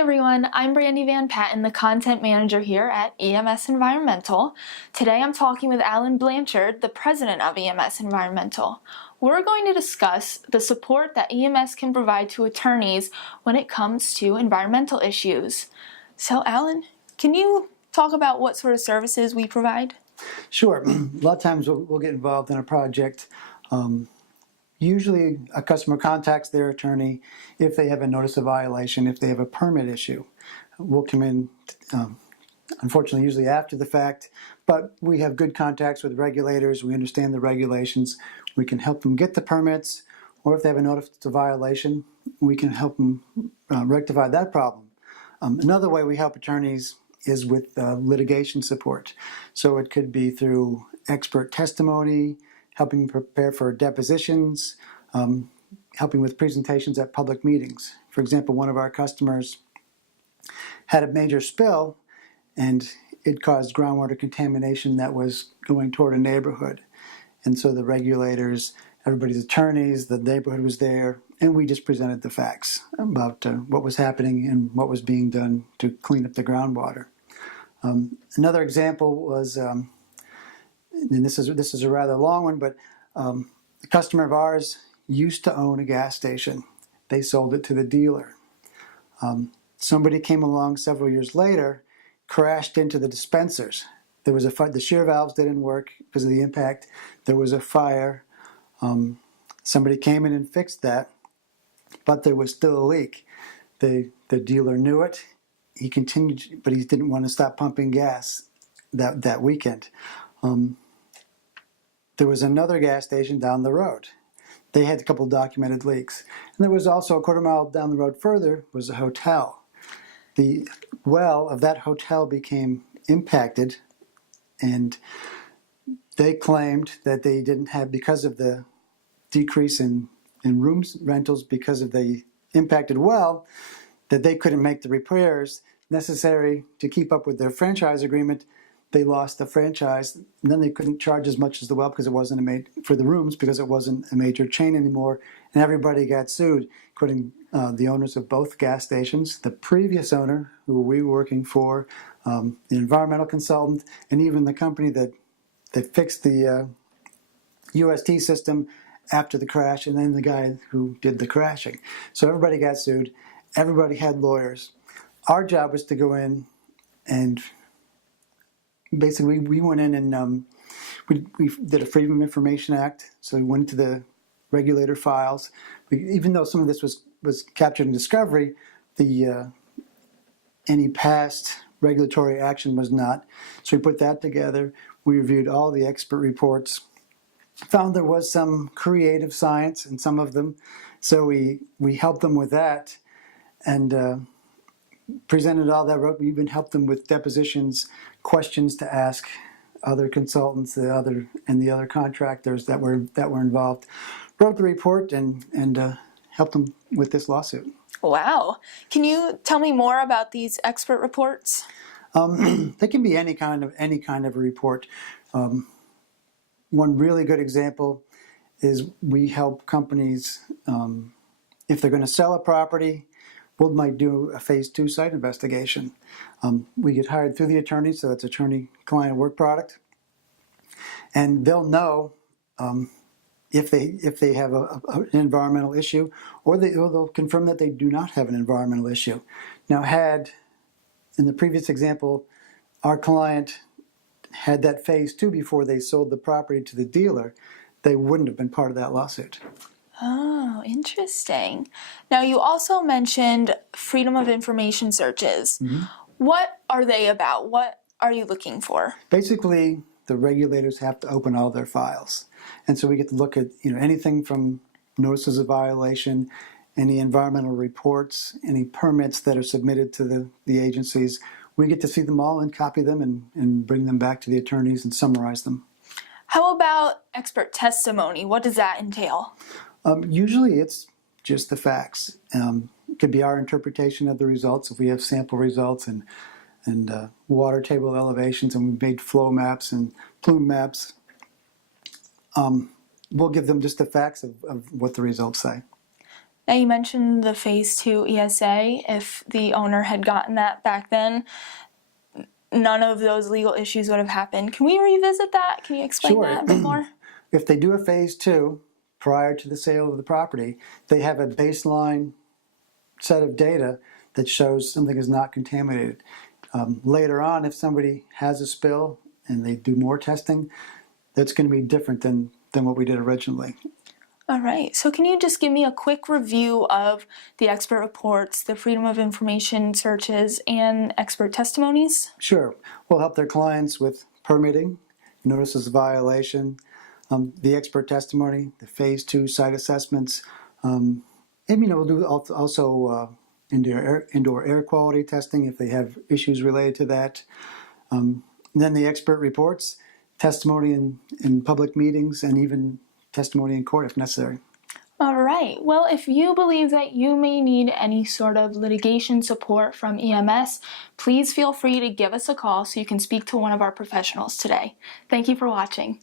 everyone, I'm Brandy Van Patten, the Content Manager here at EMS Environmental. Today I'm talking with Alan Blanchard, the President of EMS Environmental. We're going to discuss the support that EMS can provide to attorneys when it comes to environmental issues. So Alan, can you talk about what sort of services we provide? Sure. A lot of times we'll get involved in a project. Usually a customer contacts their attorney if they have a notice of violation, if they have a permit issue. We'll come in, unfortunately, usually after the fact, but we have good contacts with regulators. We understand the regulations. We can help them get the permits, or if they have a notice of violation, we can help them rectify that problem. Another way we help attorneys is with litigation support. So it could be through expert testimony, helping prepare for depositions, helping with presentations at public meetings. For example, one of our customers had a major spill and it caused groundwater contamination that was going toward a neighborhood. And so the regulators, everybody's attorneys, the neighborhood was there, and we just presented the facts about what was happening and what was being done to clean up the groundwater. Another example was, and this is a rather long one, but a customer of ours used to own a gas station. They sold it to the dealer. Somebody came along several years later, crashed into the dispensers. There was a fire, the shear valves didn't work because of the impact. There was a fire. Somebody came in and fixed that, but there was still a leak. The dealer knew it. He continued, but he didn't want to stop pumping gas that weekend. There was another gas station down the road. They had a couple of documented leaks. And there was also a quarter mile down the road further was a hotel. The well of that hotel became impacted, and they claimed that they didn't have, because of the decrease in rooms rentals because of the impacted well, that they couldn't make the repairs necessary to keep up with their franchise agreement. They lost the franchise, and then they couldn't charge as much as the well because it wasn't for the rooms because it wasn't a major chain anymore, and everybody got sued, including the owners of both gas stations, the previous owner who we were working for, the environmental consultant, and even the company that fixed the UST system after the crash, and then the guy who did the crashing. So everybody got sued. Everybody had lawyers. Our job was to go in and basically we went in and we did a Freedom of Information Act. So we went into the regulator files. Even though some of this was captured in discovery, any past regulatory action was not. So we put that together. We reviewed all the expert reports. Found there was some creative science in some of them. So we helped them with that and presented all that. We even helped them with depositions, questions to ask other consultants, the other contractors that were involved. Wrote the report and helped them with this lawsuit. Wow. Can you tell me more about these expert reports? They can be any kind of report. One really good example is we help companies, if they're going to sell a property, we might do a phase 2 site investigation. We get hired through the attorney, so it's attorney-client work product, and they'll know if they have an environmental issue, or they'll confirm that they do not have an environmental issue. Now, in the previous example, our client had that phase 2 before they sold the property to the dealer, they wouldn't have been part of that lawsuit. Oh, interesting. Now, you also mentioned Freedom of Information searches. Mm-hmm. What are they about? What are you looking for? Basically, the regulators have to open all their files. And so we get to look at anything from notices of violation, any environmental reports, any permits that are submitted to the agencies. We get to see them all and copy them and bring them back to the attorneys and summarize them. How about expert testimony? What does that entail? Usually it's just the facts. It could be our interpretation of the results if we have sample results and water table elevations, and we've made flow maps and plume maps. We'll give them just the facts of what the results say. Now you mentioned the Phase 2 ESA. If the owner had gotten that back then, none of those legal issues would have happened. Can we revisit that? Can you explain Sure. that a bit more? If they do a phase 2 prior to the sale of the property, they have a baseline set of data that shows something is not contaminated. Later on, if somebody has a spill and they do more testing, that's going to be different than what we did originally. All right, so can you just give me a quick review of the expert reports, the Freedom of Information searches, and expert testimonies? Sure. We'll help their clients with permitting, notices of violation, the expert testimony, the phase 2 site assessments, and we'll do also indoor air quality testing if they have issues related to that. Then the expert reports, testimony in public meetings, and even testimony in court if necessary. All right, well, if you believe that you may need any sort of litigation support from EMS, please feel free to give us a call so you can speak to one of our professionals today. Thank you for watching.